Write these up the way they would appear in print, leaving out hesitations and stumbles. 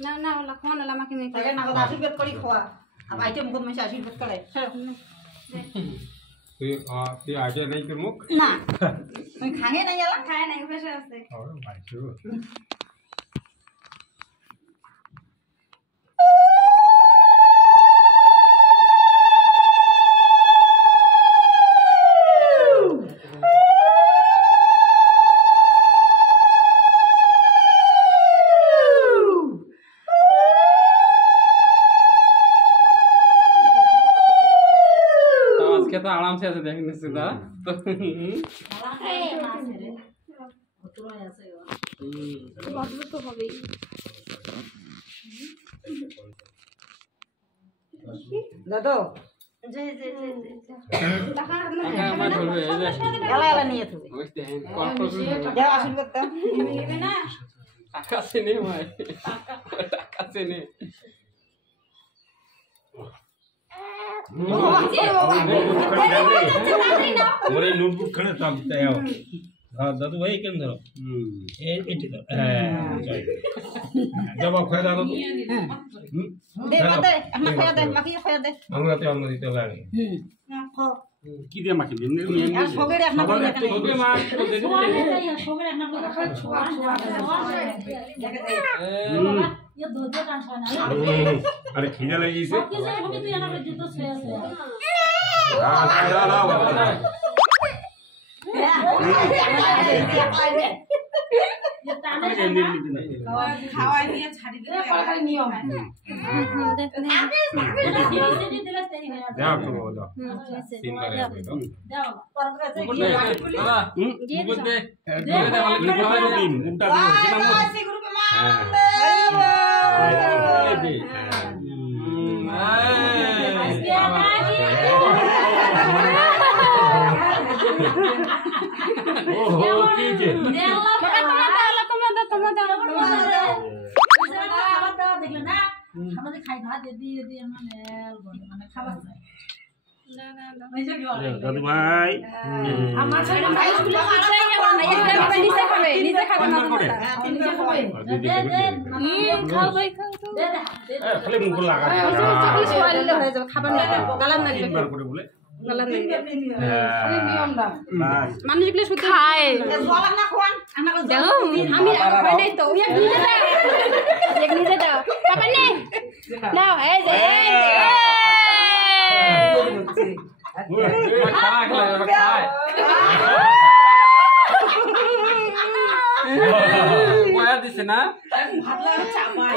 না না ওলা কোন ওলা আমাকে নেই তাকে না কথা আশীর্বাদ করি খাওয়া আর আইটেম মুখ মেশে আশীর্বাদ করে তুই আগে নাই তোর মুখ না তুই খাগে নাই এলা খায় নাই বসে আছে ভাইছো तो आराम से ऐसे देखने से था तो তো হবে দাদু জি জি জি টাকা আমার বলবে এলা এলা নিয়ে তুমি বুঝতে हैं कॉल कर যাও আশীর্বাদ দাও নেবে না টাকা से नहीं भाई টাকা से नहीं मोरे नोटबुक खणे तब तयाव हां दादू भाई केम धरो एटी तो जब खय दादू দে বাদে আমরা খায়া দে মাকি খায়া দে আমরা তে অন্য দিতে লাগে কি দিয়ে মাখি এমনি আর সবেরে আপনা করে দেখে সবে মাখ তো দে সবেরে আপনা করে ছোয়া ये दो दो कान खाना अरे खिजा लगी से किसे हम तो यहाँ पे जितो से हां ला ला ये ताने খাওয়াই নিয়ে ছাড়ি দে पढ़ाई नियम है जाओ तो बोलो तीन बार है तो जाओ পর কাছে মুকুট দে দাদা মুকুট দে দে वाला तीन उल्टा दो किना मत সে গ্রুপে মা दे ओहो ठीक है দেখলে না আমাদের খাই ভাত দিয়ে দিয়ে মানে খাবার না না না दादू भाई আমার ছেলে ভাই স্কুলে খাই গেল না একটা আমি নিচে খাবে নিচে খাবে না নিচে খাবে খাও ভাই খাও তো দে দে खाली मुंह को लगा চকলেট খাওয়াইলে হয়ে যাবে খাবার না গালাম না तीन बार করে বলে গালাম না নিয়মটা মানুষগুলো শুধু খায় জলা না খাওয়ান আমরা দেখো আমি খাই নাই তো এক নিজে দাও পাপা নে নাও এই যে খায় খায় কয়া দিছে না ভাত লাগা চাপায়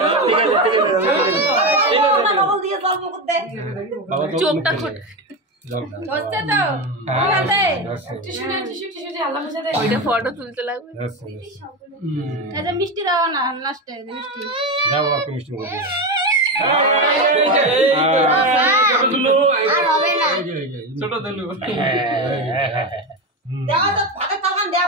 ঠিক আছে বল দিয়ে জল মুকুট দে চোখটা খোট হচ্ছে তো ওখানে টিস্যু যে আল্লাহ মুছে দে ওইটা ফটো তুলতে লাগবে এটা মিষ্টি দাও না লাস্টে মিষ্টি যাও আপনি মিষ্টি মুখ দিয়ে আর হবে না ছোট দিলু দেওয়া তো ভাতের তরকারি দেওয়া